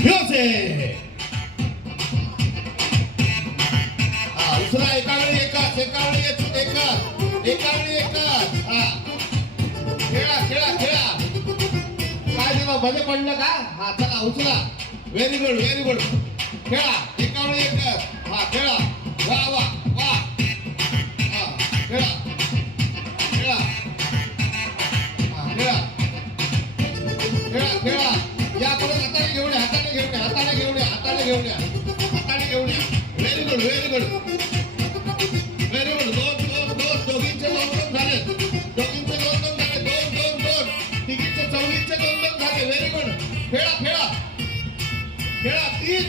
ह्योचे उचला एका वेळी एकच एका वेळी एका वेळी एकच खेळा खेळा खेळा काय देवा मध्ये पडलं का हा चला उचला व्हेरी गुड खेळा एका वेळी एकच खेळा वा वा वा खेळा खेळा खेळा खेळा खेळा या परत हाताने घेऊन या व्हेरी गुड दोन दोघींचे दोन झाले तिघींचे 24चे दोन झाले व्हेरी गुड खेळा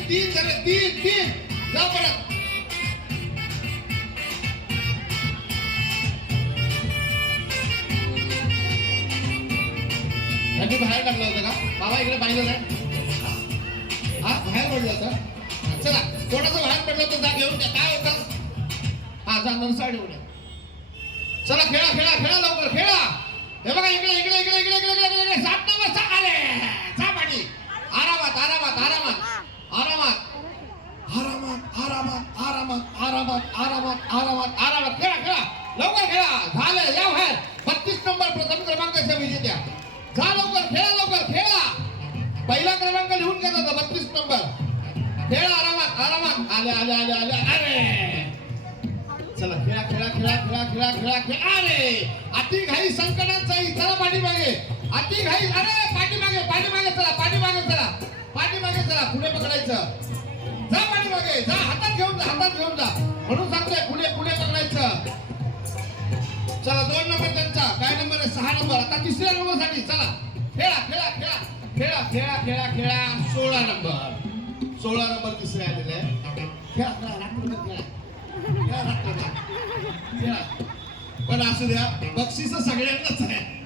तीन झाले तीन जा परत त्यांनी बाहेर टाकलं होतं का बाबा इकडे पाहिलं नाही बाहेर पडलं होतं चला कोणाचं बाहेर पडलं होतं जा घेऊन द्या काय होतं जा नरसाड येऊन चला खेळा लवकर खेळा हे बघा इकडे 7 नंबर आले जा पाणी आरामात खेळा लवकर खेळा झालं या बाहेर 32 नंबर प्रथम क्रमांकाच्या विजेत्या जा लवकर खेळा पहिला क्रमांक लिहून घेत होता 32 नंबर खेळा आरामात आले अरे चला खेळा अरे अति घाई संकटात जाई चला पाठीमागे अति घाई अरे पाठीमागे चला पुढे पकडायचं जा पाठीमागे जा हातात घेऊन जा म्हणून सांगतोय पुढे पकडायचं चला 2 नंबर त्यांचा काय नंबर आहे 6 नंबर आता 3ऱ्या नंबर साठी चला खेळा 16 नंबर तिसरे आलेले आहे खेळा पण असू द्या बक्षीस सगळ्यांनाच आहे